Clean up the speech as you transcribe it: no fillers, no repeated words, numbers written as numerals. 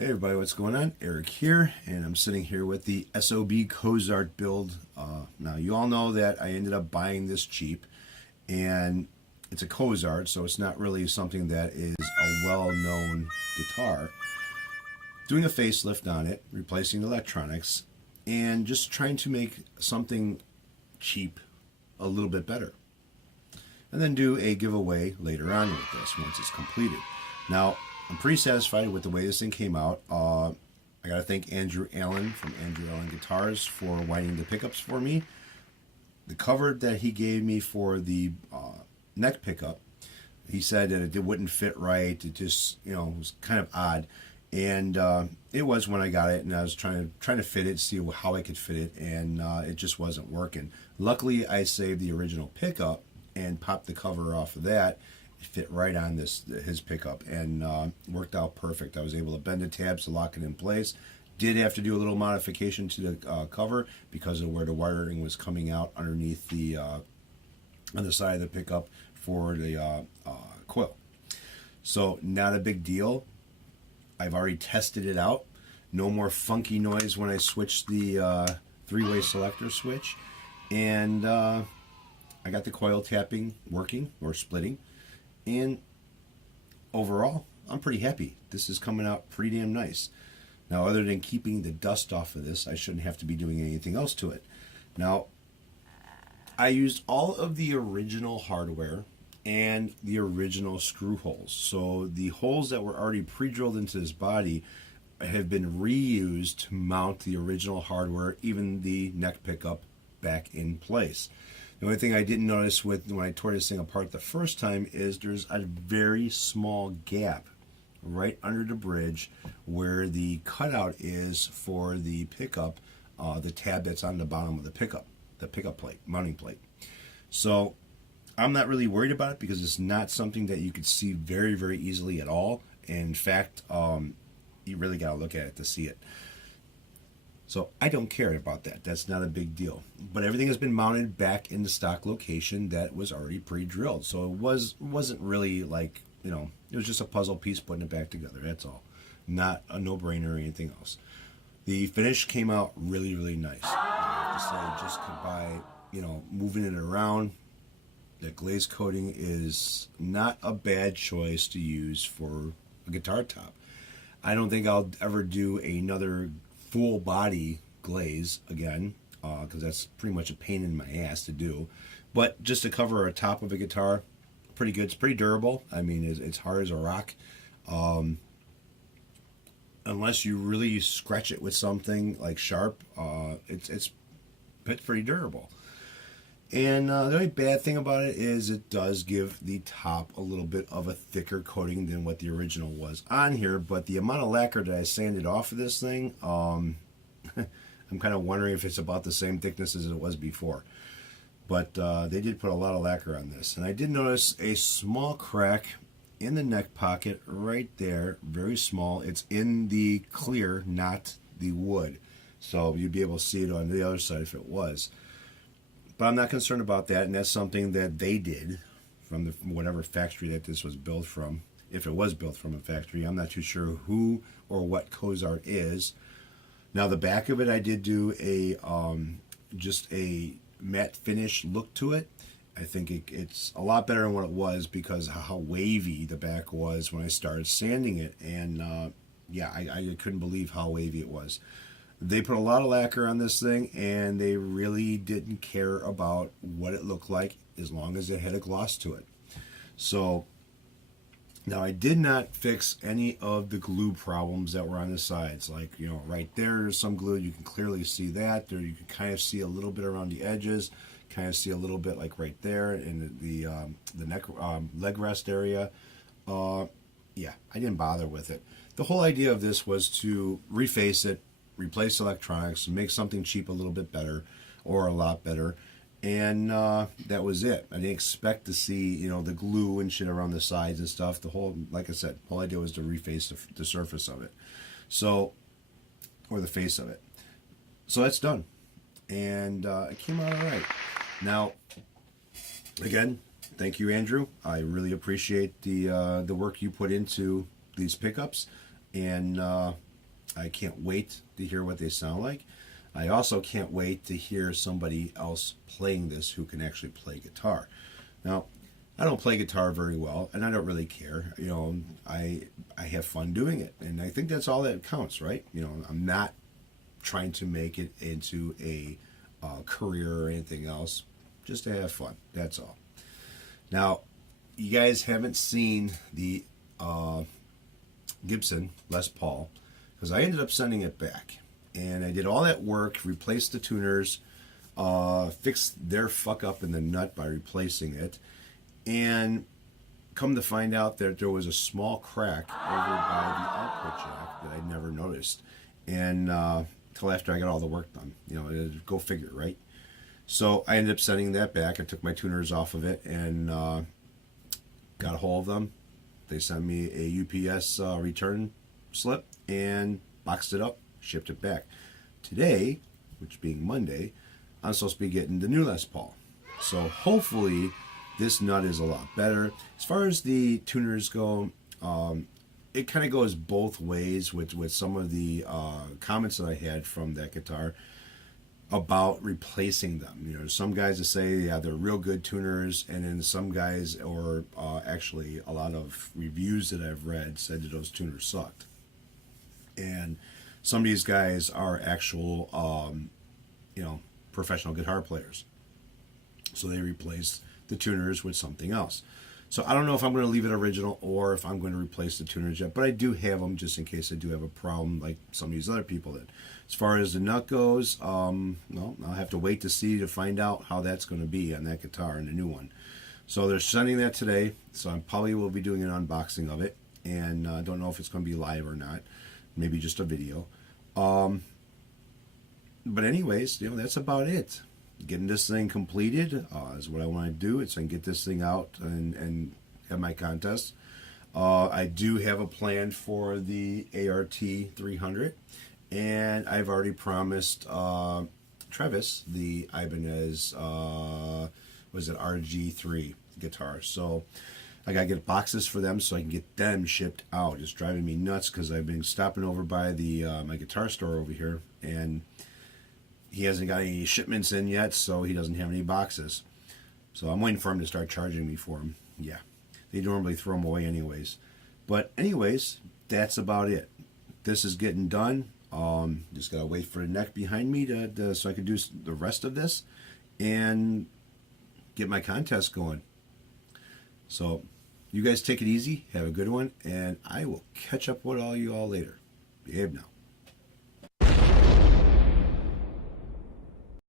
Hey everybody, what's going on? Eric here, and I'm sitting here with the SOB Cozart build. Now you all know that I ended up buying this cheap, and it's a Cozart, so it's not really something that is a well-known guitar. Doing a facelift on it, replacing the electronics, and just trying to make something cheap a little bit better. And then do a giveaway later on with this once it's completed. Now, I'm pretty satisfied with the way this thing came out. I got to thank Andrew Allen from Andrew Allen Guitars for winding the pickups for me. The cover that he gave me for the neck pickup, he said that it wouldn't fit right. It just, was kind of odd. And it was when I got it, and I was trying to fit it, see how I could fit it, and it just wasn't working. Luckily, I saved the original pickup and popped the cover off of that. It fit right on his pickup, and worked out perfect. I was able to bend the tabs to lock it in place. Did have to do a little modification to the cover because of where the wiring was coming out underneath the on the side of the pickup for the coil. So not a big deal. I've already tested it out. No more funky noise when I switch the three-way selector switch, and I got the coil tapping working or splitting. And overall, I'm pretty happy. This is coming out pretty damn nice. Now, other than keeping the dust off of this, I shouldn't have to be doing anything else to it. Now, I used all of the original hardware and the original screw holes. So the holes that were already pre-drilled into this body have been reused to mount the original hardware, even the neck pickup, back in place. The only thing I didn't notice when I tore this thing apart the first time is there's a very small gap right under the bridge where the cutout is for the pickup, the tab that's on the bottom of the pickup plate, mounting plate. So I'm not really worried about it because it's not something that you could see very, very easily at all. In fact, you really got to look at it to see it. So I don't care about that. That's not a big deal. But everything has been mounted back in the stock location that was already pre-drilled. So it wasn't really like, it was just a puzzle piece putting it back together. That's all. Not a no-brainer or anything else. The finish came out really, really nice. I have to say, just by, moving it around, the glaze coating is not a bad choice to use for a guitar top. I don't think I'll ever do another full body glaze again, because that's pretty much a pain in my ass to do. But just to cover a top of a guitar, pretty good. It's pretty durable. I mean, it's hard as a rock. Unless you really scratch it with something like sharp, it's pretty durable. And the only bad thing about it is it does give the top a little bit of a thicker coating than what the original was on here. But the amount of lacquer that I sanded off of this thing, I'm kind of wondering if it's about the same thickness as it was before. But they did put a lot of lacquer on this. And I did notice a small crack in the neck pocket right there, very small. It's in the clear, not the wood. So you'd be able to see it on the other side if it was. But I'm not concerned about that, and that's something that they did from whatever factory that this was built from. If it was built from a factory, I'm not too sure who or what Cozart is. Now the back of it, I did do just a matte finish look to it. I think it's a lot better than what it was because of how wavy the back was when I started sanding it, and yeah, I couldn't believe how wavy it was. They put a lot of lacquer on this thing, and they really didn't care about what it looked like as long as it had a gloss to it. So now I did not fix any of the glue problems that were on the sides. Like, right there's some glue. You can clearly see that. There you can kind of see a little bit around the edges. Kind of see a little bit like right there in the neck leg rest area. Yeah, I didn't bother with it. The whole idea of this was to reface it, replace electronics, make something cheap a little bit better or a lot better, and that was it. I didn't expect to see the glue and shit around the sides and stuff. Like I said, the whole idea was to reface the surface of it, or the face of it. So that's done, and it came out all right. Now, again, thank you, Andrew. I really appreciate the work you put into these pickups, and I can't wait to hear what they sound like. I also can't wait to hear somebody else playing this who can actually play guitar. Now, I don't play guitar very well, and I don't really care. You know, I have fun doing it, and I think that's all that counts, right? You know, I'm not trying to make it into a career or anything else, just to have fun. That's all. Now, you guys haven't seen the Gibson Les Paul because I ended up sending it back, and I did all that work, replaced the tuners, fixed their fuck up in the nut by replacing it, and come to find out that there was a small crack over by the output jack that I never noticed, and till after I got all the work done. You know, go figure, right? So I ended up sending that back. I took my tuners off of it and got a hold of them. They sent me a UPS return slip and boxed it up, shipped it back. Today, which being Monday, I'm supposed to be getting the new Les Paul. So hopefully this nut is a lot better. As far as the tuners go, it kind of goes both ways with some of the comments that I had from that guitar about replacing them. You know, some guys that say, yeah, they're real good tuners, and then some guys, or actually a lot of reviews that I've read, said that those tuners sucked. And some of these guys are actual, you know, professional guitar players. So they replace the tuners with something else. So I don't know if I'm going to leave it original or if I'm going to replace the tuners yet, but I do have them just in case I do have a problem like some of these other people did. As far as the nut goes, well, I'll have to wait to find out how that's going to be on that guitar and the new one. So they're sending that today, so I probably will be doing an unboxing of it, and I don't know if it's going to be live or not, maybe just a video. But anyways, you know, that's about it. Getting this thing completed is what I want to do. It's and get this thing out and have my contest. I do have a plan for the ART 300, and I've already promised Travis the Ibanez was it RG3 guitar. So I gotta get boxes for them so I can get them shipped out. It's driving me nuts because I've been stopping over by the my guitar store over here, and he hasn't got any shipments in yet, so he doesn't have any boxes. So I'm waiting for him to start charging me for them. Yeah, they normally throw them away anyways. But anyways, that's about it. This is getting done. Just gotta wait for the neck behind me so I can do the rest of this and get my contest going. So you guys take it easy, have a good one, and I will catch up with all you all later. Behave now.